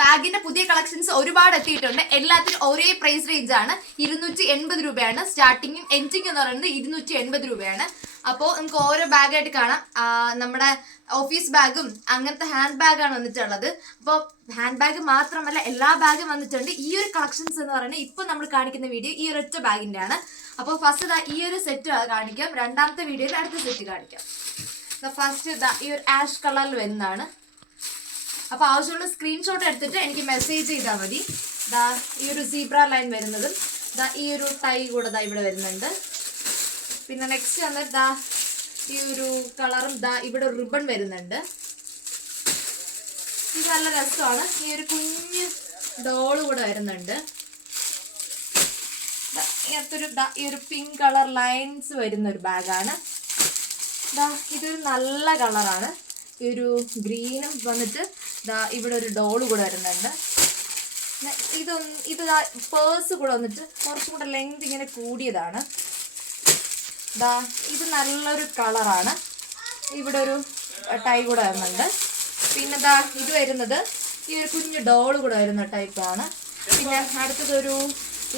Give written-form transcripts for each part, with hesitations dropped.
ബാഗിന്റെ പുതിയ കളക്ഷൻസ് ഒരുപാട് എത്തിയിട്ടുണ്ട്. എല്ലാത്തിനും ഒരേ പ്രൈസ് റേഞ്ച് ആണ്. 280 രൂപയാണ് സ്റ്റാർട്ടിങ്ങും. എൻഡിങ് എന്ന് പറയുന്നത് 280 രൂപയാണ്. അപ്പോൾ നമുക്ക് ഓരോ ബാഗായിട്ട് കാണാം. നമ്മുടെ ഓഫീസ് ബാഗും അങ്ങനത്തെ ഹാൻഡ് ബാഗാണ് വന്നിട്ടുള്ളത്. അപ്പോൾ ഹാൻഡ് ബാഗ് മാത്രമല്ല എല്ലാ ബാഗും വന്നിട്ടുണ്ട്. ഈ ഒരു കളക്ഷൻസ് എന്ന് പറയുന്നത് ഇപ്പോൾ നമ്മൾ കാണിക്കുന്ന വീഡിയോ ഈ ഒരൊറ്റ ബാഗിൻ്റെ ആണ്. അപ്പോൾ ഫസ്റ്റ് ഈ ഒരു സെറ്റ് കാണിക്കാം, രണ്ടാമത്തെ വീഡിയോയിൽ അടുത്ത സെറ്റ് കാണിക്കാം. ഫസ്റ്റ് ഈ ഒരു ആഷ് കളറിൽ വരുന്നതാണ്. അപ്പോൾ ആവശ്യമുള്ള സ്ക്രീൻഷോട്ട് എടുത്തിട്ട് എനിക്ക് മെസ്സേജ് ചെയ്താൽ മതി. ഈ ഒരു സീബ്ര ലൈൻ വരുന്നതും ഈ ഒരു ടൈ കൂടെ ഇവിടെ വരുന്നുണ്ട്. പിന്നെ നെക്സ്റ്റ് വന്നിട്ട് ഈ ഒരു കളറും ഇവിടെ റിബൺ വരുന്നുണ്ട്. ഇത് നല്ല രസമാണ്. ഈ ഒരു കുഞ്ഞ് ഡോള് കൂടെ വരുന്നുണ്ട്. ഇങ്ങനത്തൊരു ഈ ഒരു പിങ്ക് കളർ ലൈൻസ് വരുന്ന ഒരു ബാഗാണ്. ഇത് നല്ല കളറാണ്. ഈ ഒരു ഗ്രീനും വന്നിട്ട് ഇവിടെ ഒരു ഡോള് കൂടെ വരുന്നുണ്ട്. ഇത് പേഴ്സ് കൂടെ വന്നിട്ട് കുറച്ചും കൂടെ ലെങ്ത് ഇങ്ങനെ കൂടിയതാണ്. ഇത് നല്ലൊരു കളറാണ്. ഇവിടെ ഒരു ടൈ കൂടെ വരുന്നുണ്ട്. പിന്നെ ഇത് വരുന്നത് ഈ ഒരു കുഞ്ഞു ഡോള് കൂടെ വരുന്ന ടൈപ്പാണ്. പിന്നെ അടുത്തതൊരു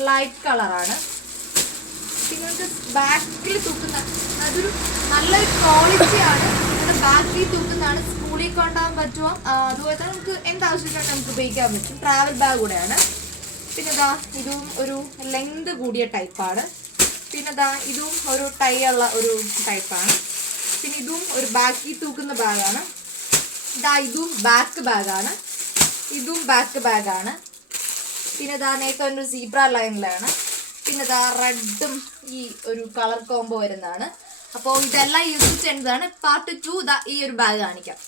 ലൈറ്റ് കളറാണ്. പിന്നെ നമുക്ക് ബാക്കിൽ തൂക്കുന്ന അതൊരു നല്ലൊരു ക്വാളിറ്റിയാണ്. ബാക്കിൽ തൂക്കുന്നതാണ്. സ്കൂളിൽ കൊണ്ടുപോകാൻ പറ്റുമോ, അതുപോലെ തന്നെ നമുക്ക് എന്താവശ്യത്തിനാണ് നമുക്ക് ഉപയോഗിക്കാൻ പറ്റും. ട്രാവൽ ബാഗ് കൂടെയാണ്. പിന്നെ ഇതും ഒരു ലെങ്ത് കൂടിയ ടൈപ്പാണ്. പിന്നെ ഇതും ഒരു ടൈ ഉള്ള ഒരു ടൈപ്പാണ്. പിന്നെ ഇതും ഒരു ബാക്കിൽ തൂക്കുന്ന ബാഗാണ്. ഇതും ബാക്ക് ബാഗാണ്. ഇതും ബാക്ക് ബാഗാണ്. പിന്നെ നേരത്തെ ഒരു സീബ്ര ലൈനിലാണ്. പിന്നെ റെഡും ഈ ഒരു കളർ കോംബോ വരുന്നതാണ്. അപ്പോൾ ഇതെല്ലാം യൂസ് ചെയ്യുന്നതാണ്. പാർട്ട് 2 ഈ ഒരു ബാഗ് കാണിക്കാം.